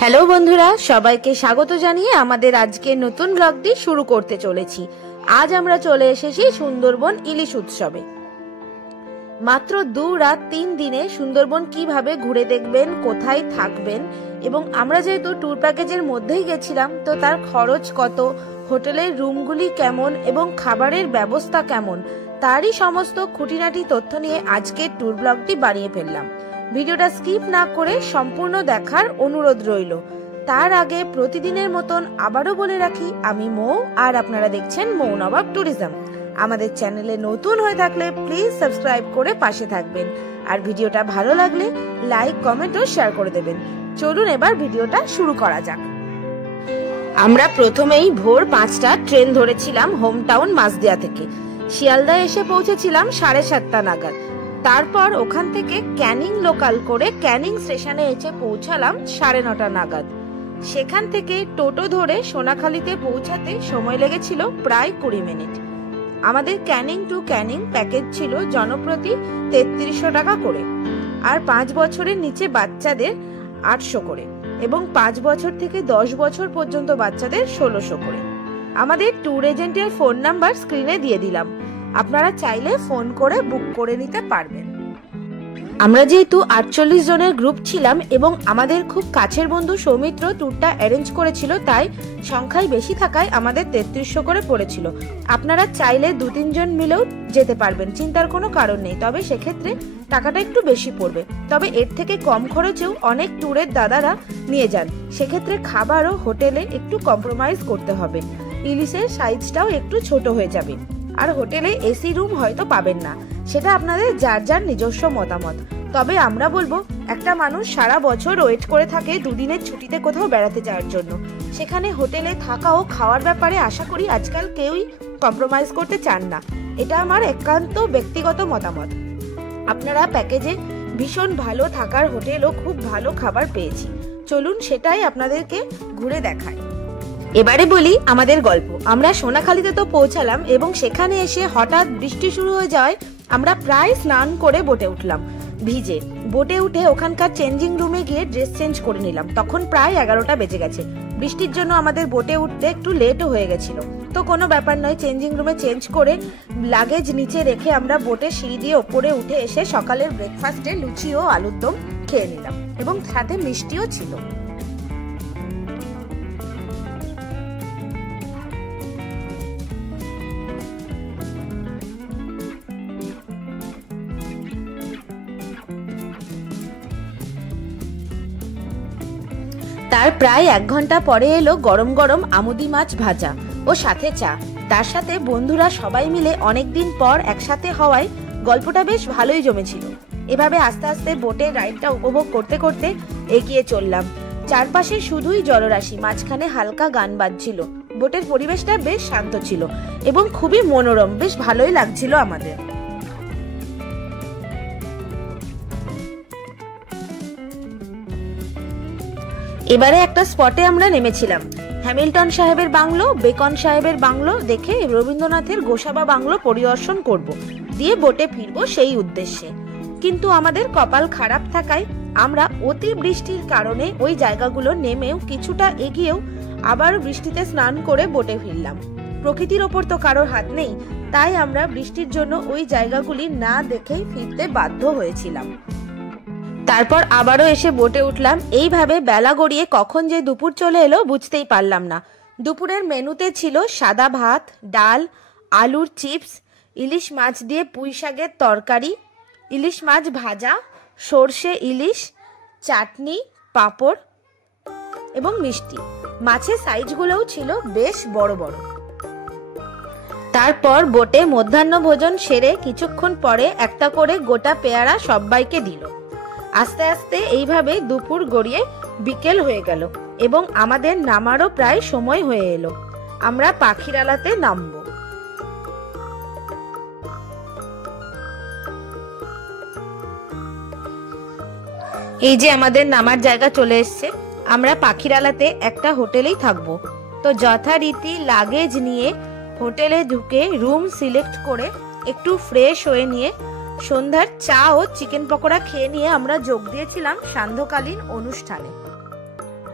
Hello বন্ধুরা, সবাইকে স্বাগত জানিয়ে আমাদের আজকে নতুন ব্লগটি শুরু করতে চলেছি। আজ আমরা চলে এসেছি সুন্দরবন ইলিশ উৎসবে। মাত্র 2 রাত 3 দিনে সুন্দরবন কিভাবে ঘুরে দেখবেন, কোথায় থাকবেন, এবং আমরা যেহেতু ট্যুর প্যাকেজের মধ্যেই গেছিলাম, তো তার খরচ কত, হোটেলের রুমগুলি কেমন এবং খাবারের ব্যবস্থা কেমন, তারই সমস্ত খুঁটিনাটি তথ্য নিয়ে আজকের ট্যুর ব্লগটি বানিয়ে ফেললাম। ভিডিওটা স্কিপ না করে সম্পূর্ণ দেখার অনুরোধ রইল। তার আগে প্রতিদিনের মতন আবারও বলে রাখি, আমি মৌ, আর আপনারা দেখছেন মৌ নবাব ট্যুরিজম। আমাদের চ্যানেলে নতুন হয়ে থাকলে প্লিজ সাবস্ক্রাইব করে পাশে থাকবেন, আর ভিডিওটা ভালো লাগলে লাইক, কমেন্ট ও শেয়ার করে দেবেন। চলুন এবার ভিডিওটা শুরু করা যাক। আমরা প্রথমেই ভোর 5টা ট্রেন ধরেছিলাম হোম টাউন মাসদিয়া থেকে। শিয়ালদা এসে পৌঁছেছিলাম 7:30 নাগাদ। তারপর ওখান থেকে ক্যানিং লোকাল করে ক্যানিং স্টেশনে এসে পৌঁছালাম 9:30 নাগাদ। সেখান থেকে টোটো ধরে সোনাখালীতে পৌঁছাতে সময় লেগেছিল প্রায় 20 মিনিট। আমাদের ক্যানিং টু ক্যানিং প্যাকেজ ছিল জনপ্রতি 3300 টাকা করে, আর 5 বছরের নিচে বাচ্চাদের 800 করে, এবং 5 বছর থেকে 10 বছর পর্যন্ত বাচ্চাদের 1600 করে। আমাদের ট্যুর এজেন্টের ফোন নাম্বার স্ক্রিনে দিয়ে দিলাম, আপনারা চাইলে ফোন করে বুক করে নিতে পারবেন। আমরা যেহেতু 48 জনের গ্রুপ ছিলাম এবং আমাদের খুব কাছের বন্ধু সৌমিত্র ট্যুরটা অ্যারেঞ্জ করেছিল, তাই সংখ্যায় বেশি থাকায় আমাদের 3300 করে পড়েছিল। আপনারা চাইলে 2-3 জন মিলেও যেতে পারবেন, চিন্তার কোনো কারণ নেই, তবে সেক্ষেত্রে টাকাটা একটু বেশি পড়বে। তবে এর থেকে কম খরচেও অনেক ট্যুরের দাদারা নিয়ে যান, সেক্ষেত্রে খাবার ও হোটেলে একটু কম্প্রোমাইজ করতে হবে। ইলিশের সাইজটাও একটু ছোট হয়ে যাবে, আর হোটেলে এসি রুম হয়তো পাবেন না, সেটা আপনাদের যার যার নিজস্ব মতামত। তবে আমরা বলবো, একটা মানুষ সারা বছর ওয়েট করে থাকে 2 দিনের ছুটিতে কোথাও বেড়াতে যাওয়ার জন্য, সেখানে হোটেলে থাকা ও খাওয়ার ব্যাপারে আশা করি আজকাল কেউই কম্প্রোমাইজ করতে চান না। এটা আমার একান্ত ব্যক্তিগত মতামত। আপনারা প্যাকেজে ভীষণ ভালো থাকার হোটেল ও খুব ভালো খাবার পেয়েছি, চলুন সেটাই আপনাদেরকে ঘুরে দেখাই। এবারে বলি আমাদের গল্প। আমরা সোনাখালীতে তো পৌঁছালাম এবং সেখানে এসে হঠাৎ বৃষ্টি শুরু হয়ে যাওয়ায় আমরা প্রায় স্নান করে বোটে উঠলাম ভিজে। বোটে উঠে ওখানকার চেঞ্জিং রুমে গিয়ে ড্রেস চেঞ্জ করে নিলাম, তখন প্রায় 11টা বেজে গেছে। বৃষ্টির জন্য আমাদের বোটে উঠতে একটু লেটও হয়ে গেছিল, তো কোনো ব্যাপার নয়। চেঞ্জিং রুমে চেঞ্জ করে লাগেজ নিচে রেখে আমরা বোটে সিঁড়ি দিয়ে ওপরে উঠে এসে সকালের ব্রেকফাস্টে লুচি ও আলুর দম খেয়ে নিলাম, এবং সাথে মিষ্টিও ছিল। তার প্রায় 1 ঘন্টা পরে এলো গরম গরম আমুদি মাছ ভাজা ও সাথে চা। তার সাথে বন্ধুরা সবাই মিলে অনেকদিন পর একসাথে হওয়ায় গল্পটা বেশ ভালোই জমেছিল। এভাবে আস্তে আস্তে বোটের রাইডটা উপভোগ করতে করতে এগিয়ে চললাম। চারপাশে শুধুই জলরাশি, মাঝখানে হালকা গান বাজছিল। বোটের পরিবেশটা বেশ শান্ত ছিল এবং খুবই মনোরম, বেশ ভালোই লাগছিল আমাদের। এবারে একটা স্পটে আমরা নেমেছিলাম। হ্যামিল্টন সাহেবের বাংলো, বেকন সাহেবের বাংলো দেখে রবীন্দ্রনাথের গোসাবা বাংলো পরিদর্শন করব, দিয়ে বোটে ফিরবো সেই উদ্দেশ্যে। কিন্তু আমাদের কপাল খারাপ থাকায় আমরা অতি বৃষ্টির কারণে ওই জায়গাগুলো নেমেও কিছুটা এগিয়েও আবার বৃষ্টিতে স্নান করে বোটে ফিরলাম। প্রকৃতির ওপর তো কারোর হাত নেই, তাই আমরা বৃষ্টির জন্য ওই জায়গাগুলি না দেখেই ফিরতে বাধ্য হয়েছিলাম। তারপর আবারও এসে বোটে উঠলাম। এইভাবে বেলা গড়িয়ে কখন যে দুপুর চলে এলো বুঝতেই পারলাম না। দুপুরের মেনুতে ছিল সাদা ভাত, ডাল, আলুর চিপস, ইলিশ মাছ দিয়ে পুঁই শাকের তরকারি, ইলিশ মাছ ভাজা, সর্ষে ইলিশ, চাটনি, পাঁপড় এবং মিষ্টি। মাছের সাইজগুলোও ছিল বেশ বড় বড়। তারপর বোটে মধ্যাহ্ন ভোজন সেরে কিছুক্ষণ পরে একটা করে গোটা পেয়ারা সবাইকে দিল। আস্তে আস্তে এইভাবে দুপুর গড়িয়ে বিকেল হয়ে গেল এবং আমাদের নামারও প্রায় সময় হয়ে এলো। আমরা পাখিরালাতে নামবো। এই যে আমাদের নামার জায়গা চলে এসছে। আমরা পাখিরালাতে একটা হোটেলেই থাকবো, তো যথারীতি লাগেজ নিয়ে হোটেলে ঢুকে রুম সিলেক্ট করে একটু ফ্রেশ হয়ে নিয়ে সন্ধ্যার চা ও চিকেন পকোড়া খেয়ে নিয়ে আমরা যোগ দিয়েছিলাম সান্ধ্যকালীন অনুষ্ঠানে।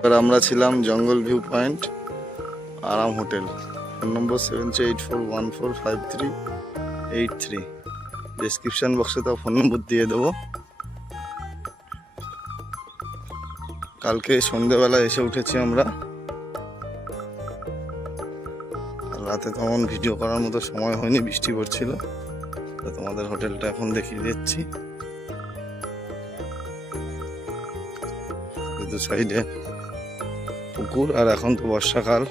আমরা ছিলাম জঙ্গল ভিউ পয়েন্ট আরাম হোটেল। ফোন নম্বর 7384145383। ডেসক্রিপশন বক্সে তো ফোন নম্বর দিয়ে দেবো। কালকে সন্ধ্যেবেলা এসে উঠেছি আমরা। রাতে তেমন ভিডিও করার মতো সময় হয়নি, বৃষ্টি পড়ছিল। তো তোমাদের হোটেলটা এখন দেখিয়ে দিচ্ছি। দু সাইডে পুকুর, আর এখন তো বর্ষাকাল,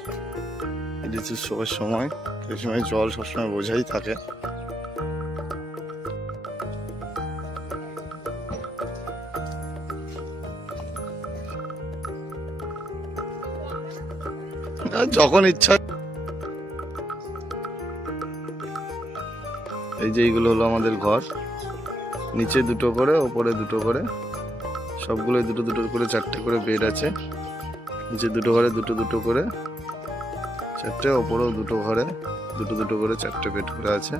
ইলিশ উৎসবের সময়, সেই সময় জল সবসময় বোঝাই থাকে। যখন ইচ্ছা। এই যে এইগুলো হলো আমাদের ঘর, নিচে দুটো করে, ওপরে দুটো করে, সবগুলো দুটো দুটো করে 4টে করে বেড আছে। নিচে দুটো ঘরে দুটো দুটো করে 4টে, ওপরেও দুটো ঘরে দুটো দুটো করে 4টে বেড করে আছে।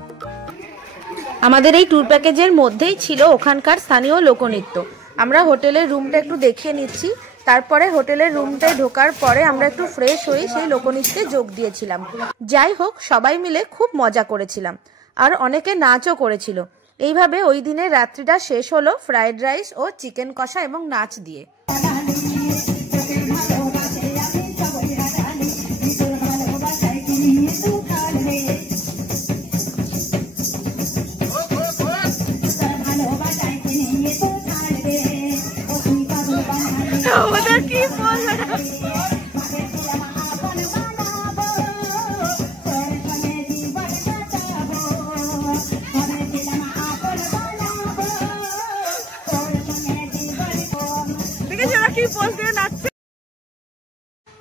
আমাদের এই ট্যুর প্যাকেজের মধ্যেই ছিল ওখানকার স্থানীয় লোকনৃত্য। আমরা হোটেলের রুমটা একটু দেখিয়ে নিচ্ছি। তারপরে হোটেলের রুমটায় ঢোকার পরে আমরা একটু ফ্রেশ হয়ে সেই লোকনৃত্যে যোগ দিয়েছিলাম। যাই হোক, সবাই মিলে খুব মজা করেছিলাম, আর অনেকে নাচও করেছিল। এইভাবে ওই দিনের রাত্রিটা শেষ হলো ফ্রাইড রাইস ও চিকেন কষা এবং নাচ দিয়ে।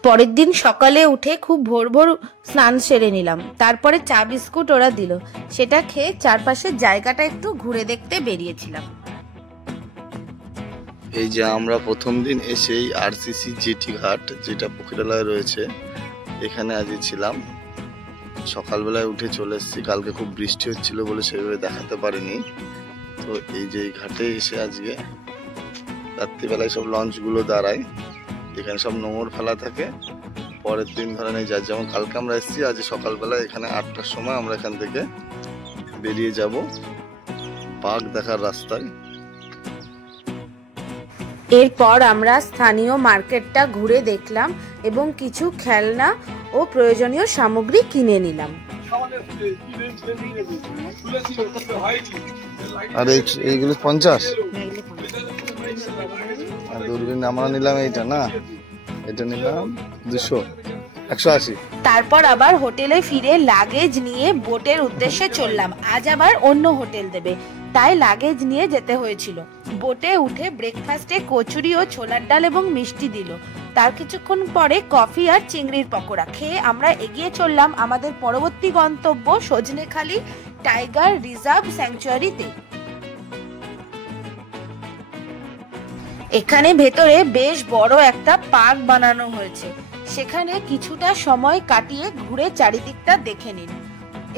পরের দিন সকালে উঠে খুব ভোর ভোর স্নান সেরে নিলাম। তারপরে চা বিস্কুট ওরা দিল, সেটা খেয়ে চারপাশের জায়গাটা একটু ঘুরে দেখতে বেরিয়েছিলাম। এই যে আমরা প্রথম দিন এসেই আরসিসি জেটি ঘাট, যেটা পুকুরালায় রয়েছে, এখানে আজকে ছিলাম। সকালবেলায় উঠে চলে এসেছি। কালকে খুব বৃষ্টি হচ্ছিল বলে সেভাবে দেখাতে পারিনি। তো এই যে ঘাটে এসে আজকে রাত্রিবেলায় সব লঞ্চগুলো দাঁড়ায়, এখানে সব নোংর ফেলা থাকে। পরের দিন ধরেন এই যার যেমন কালকে আমরা এসেছি, আজ সকালবেলা এখানে 8টার সময় আমরা এখান থেকে বেরিয়ে যাব বাঘ দেখার রাস্তায়। এরপর আমরা স্থানীয় মার্কেটটা ঘুরে দেখলাম এবং কিছু খেলনা ও প্রয়োজনীয় সামগ্রী কিনে নিলাম। আর এইগুলো 50, আর দূরবীন আমরা নিলাম এইটা, না এটা নিলাম 200, 180। তারপর আবার হোটেলে ফিরে লাগেজ নিয়ে বোটের উদ্দেশ্যে চললাম। আজ আবার অন্য হোটেল দেবে, তাই লাগেজ নিয়ে যেতে হয়েছিল। বোটে উঠে ব্রেকফাস্টে কচুরি ও ছোলার ডাল এবং মিষ্টি দিল। তার কিছুক্ষণ পরে কফি আর চিংড়ির পকোড়া খেয়ে আমরা এগিয়ে চললাম আমাদের পরবর্তী গন্তব্য সজনেখালি টাইগার রিজার্ভ স্যাংচুয়ারিতে। এখানে ভেতরে বেশ বড় একটা পার্ক বানানো হয়েছে। সেখানে কিছুটা সময় কাটিয়ে ঘুরে চারিদিকটা দেখে নিন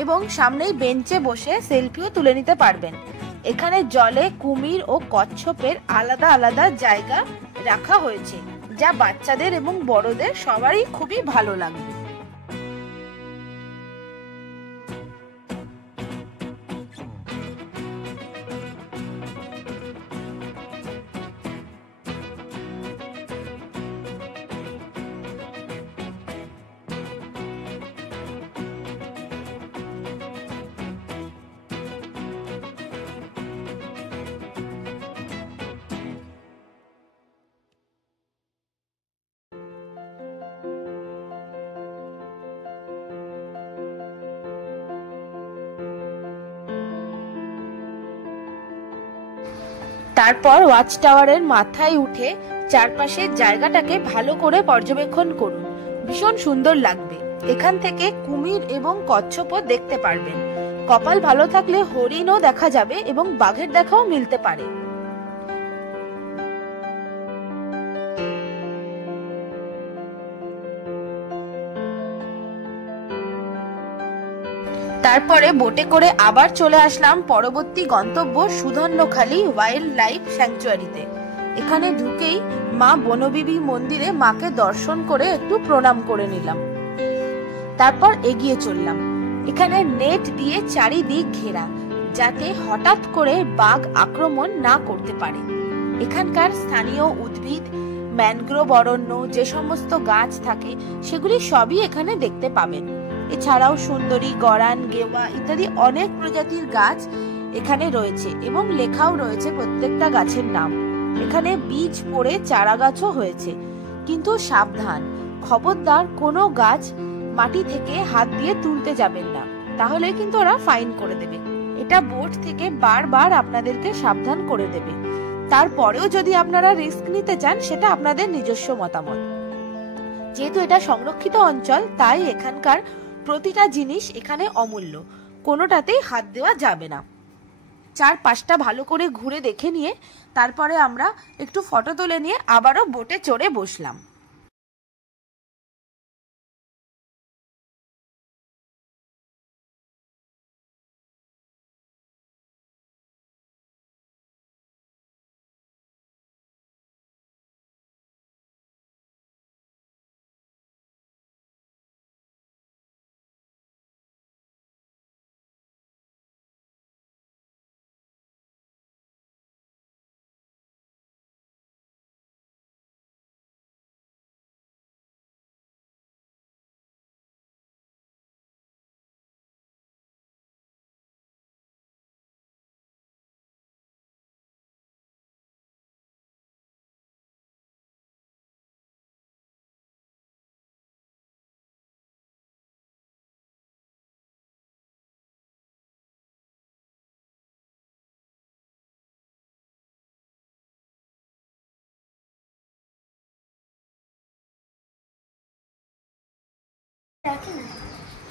এবং সামনেই বেঞ্চে বসে সেলফিও তুলে নিতে পারবেন। এখানে জলে কুমির ও কচ্ছপের আলাদা আলাদা জায়গা রাখা হয়েছে, যা বাচ্চাদের এবং বড়দের সবারই খুবই ভালো লাগবে। তারপর ওয়াচ টাওয়ারের মাথায় উঠে চারপাশের জায়গাটাকে ভালো করে পর্যবেক্ষণ করুন। ভীষণ সুন্দর লাগবে। এখান থেকে কুমির এবং কচ্ছপও দেখতে পারবেন। কপাল ভালো থাকলে হরিণও দেখা যাবে এবং বাঘের দেখাও মিলতে পারে। তারপরে বোটে করে আবার চলে আসলাম পরবর্তী গন্তব্য সুধন্যখালি ওয়াইল্ড লাইফ স্যাংচুয়ারিতে। এখানে ঢুকেই মা বনবিবি মন্দিরে মাকে দর্শন করে একটু প্রণাম করে নিলাম। তারপর এগিয়ে চললাম। এখানে নেট দিয়ে চারিদিক ঘেরা, যাতে হঠাৎ করে বাঘ আক্রমণ না করতে পারে। এখানকার স্থানীয় উদ্ভিদ, ম্যানগ্রোভ অরণ্য, যে সমস্ত গাছ থাকে সেগুলি সবই এখানে দেখতে পাবেন। এছাড়াও সুন্দরী, গরান, গেওয়া ইত্যাদি অনেক প্রজাতির গাছ এখানে রয়েছে এবং লেখাও রয়েছে প্রত্যেকটা গাছের নাম। এখানে বীজ পড়ে চারা গাছও হয়েছে, কিন্তু সাবধান, খবরদার কোনো গাছ মাটি থেকে হাত দিয়ে তুলতে যাবেন না, তাহলে কিন্তু ওরা ফাইন করে দেবে। এটা বোর্ড থেকে বারবার আপনাদেরকে সাবধান করে দেবে। তারপরেও যদি আপনারা রিস্ক নিতে চান, সেটা আপনাদের নিজস্ব মতামত। যেহেতু এটা সংরক্ষিত অঞ্চল, তাই এখানকার প্রতিটা জিনিস এখানে অমূল্য, কোনোটাতেই হাত দেওয়া যাবে না। চারপাশটা ভালো করে ঘুরে দেখে নিয়ে তারপরে আমরা একটু ফটো তুলে নিয়ে আবারও বোটে চড়ে বসলাম।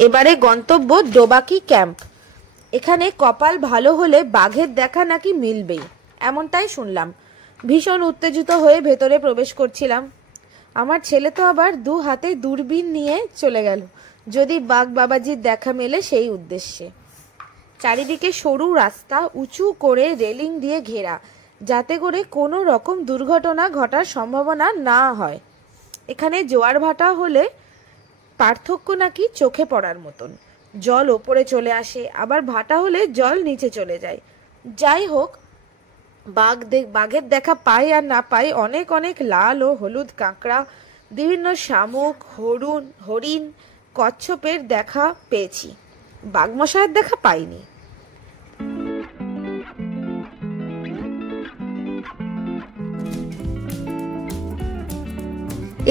এবারে গন্তব্য ডোবাকি ক্যাম্প। এখানে কপাল ভালো হলে বাঘের দেখা নাকি মিলবেই, এমনটাই শুনলাম। ভীষণ উত্তেজিত হয়ে ভেতরে প্রবেশ করছিলাম। আমার ছেলে তো আবার 2 হাতে দূরবীন নিয়ে চলে গেল, যদি বাঘ বাবাজির দেখা মেলে সেই উদ্দেশ্যে। চারিদিকে সরু রাস্তা, উঁচু করে রেলিং দিয়ে ঘেরা, যাতে করে কোনো রকম দুর্ঘটনা ঘটার সম্ভাবনা না হয়। এখানে জোয়ার ভাটা হলে পার্থক্য নাকি চোখে পড়ার মতন, জল ওপরে চলে আসে, আবার ভাটা হলে জল নিচে চলে যায়। যাই হোক, বাঘের দেখা পাই আর না পাই, অনেক অনেক লাল ও হলুদ কাঁকড়া, বিভিন্ন শামুক, হরিণ, কচ্ছপের দেখা পেয়েছি, বাঘমশায়ের দেখা পাইনি।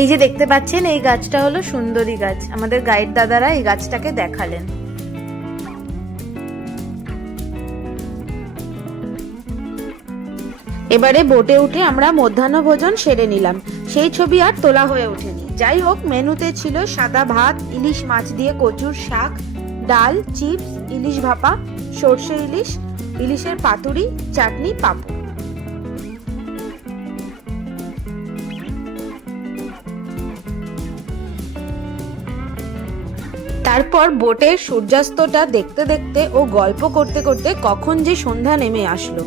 এই যে দেখতে পাচ্ছেন, এই গাছটা হলো সুন্দরী গাছ। আমাদের গাইড দাদারা এই গাছটাকে দেখালেন। এবারে বোটে উঠে আমরা মধ্যাহ্ন ভোজন সেরে নিলাম। সেই ছবি আর তোলা হয়ে ওঠেনি। যাই হোক, মেনুতে ছিল সাদা ভাত, ইলিশ মাছ দিয়ে কচুর শাক, ডাল, চিপস, ইলিশ ভাপা, সর্ষে ইলিশ, ইলিশের পাতুরি, চাটনি, পাঁপড়। তারপর বোটের সূর্যাস্তটা দেখতে দেখতে ও গল্প করতে করতে কখন যে সন্ধ্যা নেমে আসলো,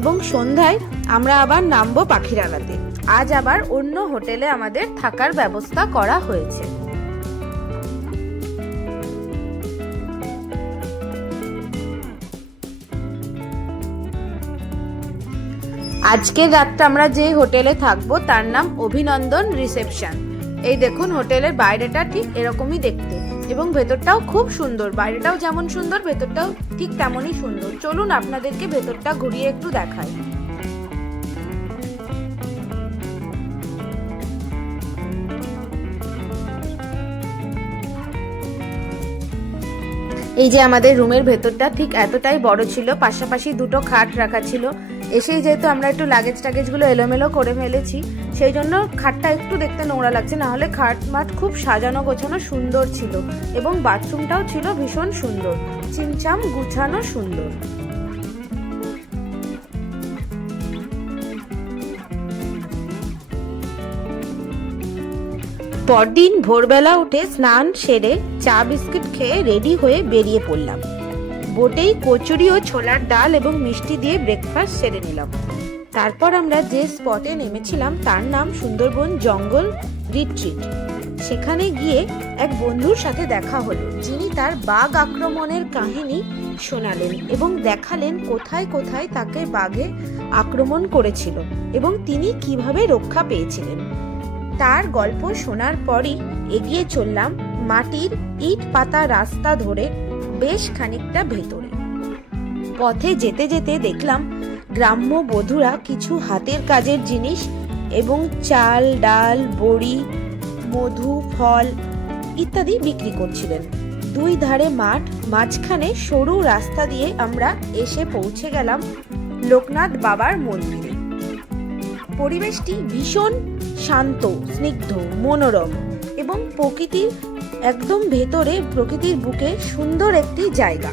এবং সন্ধ্যায় আমরা আবার নামবো পাখিরালাতে। আজ আবার অন্য হোটেলে আমাদের থাকার ব্যবস্থা করা হয়েছে। আজকের রাতটা আমরা যে হোটেলে থাকবো তার নাম অভিনন্দন রিসেপশন। এই দেখুন, হোটেলের বাইরেটা ঠিক এরকমই দেখতে, এবং ভেতরটাও খুব সুন্দর। বাইরেটাও যেমন সুন্দর, ভেতরটাও ঠিক তেমনই সুন্দর। চলুন আপনাদেরকে ভেতরটা ঘুরিয়ে একটু দেখাই। এই যে আমাদের রুমের ভেতরটা ঠিক এতটাই বড় ছিল, পাশাপাশি 2টো খাট রাখা ছিল। এসেই যেহেতু আমরা একটু লাগেজগুলো এলোমেলো করে ফেলেছি, সেই জন্য খাটটা একটু দেখতে নোংরা লাগছে, না হলে খাট মাট খুব সাজানো গোছানো সুন্দর ছিল, এবং বাথরুমটাও ছিল ভীষণ সুন্দর, চিমচাম গুছানো সুন্দর। পরদিন ভোরবেলা উঠে স্নান সেরে চা বিস্কিট খেয়ে রেডি হয়ে বেরিয়ে পড়লাম। বোটেই কচুরি ও ছোলার ডাল এবং মিষ্টি দিয়ে ব্রেকফাস্ট সেরে নিলাম। তারপর আমরা যে স্পটে নেমেছিলাম তার নাম সুন্দরবন জঙ্গল রিট্রিট। সেখানে গিয়ে এক বন্ধুর সাথে দেখা হলো, যিনি তার বাঘ আক্রমণের কাহিনী শোনালেন এবং দেখালেন কোথায় কোথায় তাকে বাঘে আক্রমণ করেছিল এবং তিনি কিভাবে রক্ষা পেয়েছিলেন। তার গল্প শোনার পরই এগিয়ে চললাম মাটির ইট পাতা রাস্তা ধরে বেশ খানিকটা ভেতরে। পথে যেতে যেতে দেখলাম গ্রাম্য বধূরা কিছু হাতের কাজের জিনিস এবং চাল, ডাল, বড়ি, মধু, ফল ইত্যাদি বিক্রি করছিলেন। দুই ধারে মাঠ, মাঝখানে সরু রাস্তা দিয়ে আমরা এসে পৌঁছে গেলাম লোকনাথ বাবার মন্দিরে। পরিবেশটি ভীষণ শান্ত, স্নিগ্ধ, মনোরম এবং প্রকৃতির একদম ভেতরে, প্রকৃতির বুকে সুন্দর একটি জায়গা।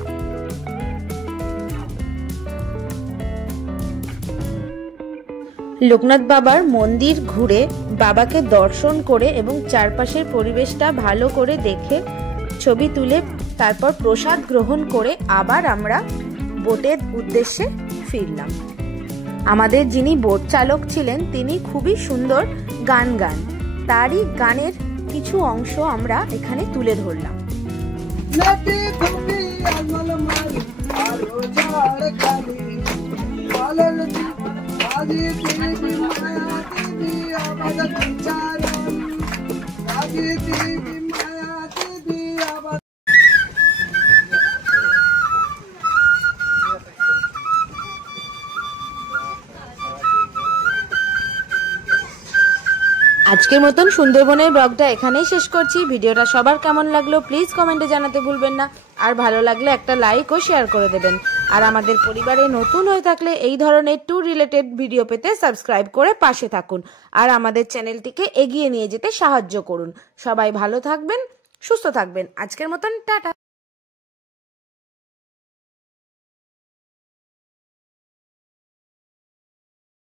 লোকনাথ বাবার মন্দির ঘুরে, বাবাকে দর্শন করে এবং চারপাশের পরিবেশটা ভালো করে দেখে ছবি তুলে তারপর প্রসাদ গ্রহণ করে আবার আমরা বোটের উদ্দেশ্যে ফিরলাম। আমাদের যিনি বোট চালক ছিলেন তিনি খুবই সুন্দর গান গান, তারই গানের কিছু অংশ আমরা এখানে তুলে ধরলাম। আজকের মতন সুন্দরবনের ব্লগটা এখানেই শেষ করছি। ভিডিওটা সবার কেমন লাগলো প্লিজ কমেন্টে জানাতে ভুলবেন না, আর ভালো লাগলে একটা লাইক ও শেয়ার করে দেবেন। আর আমাদের পরিবারে নতুন হয়ে থাকলে এই ধরনের ট্যুর রিলেটেড ভিডিও পেতে সাবস্ক্রাইব করে পাশে থাকুন আর আমাদের চ্যানেলটিকে এগিয়ে নিয়ে যেতে সাহায্য করুন। সবাই ভালো থাকবেন, সুস্থ থাকবেন। আজকের মতন টাটা।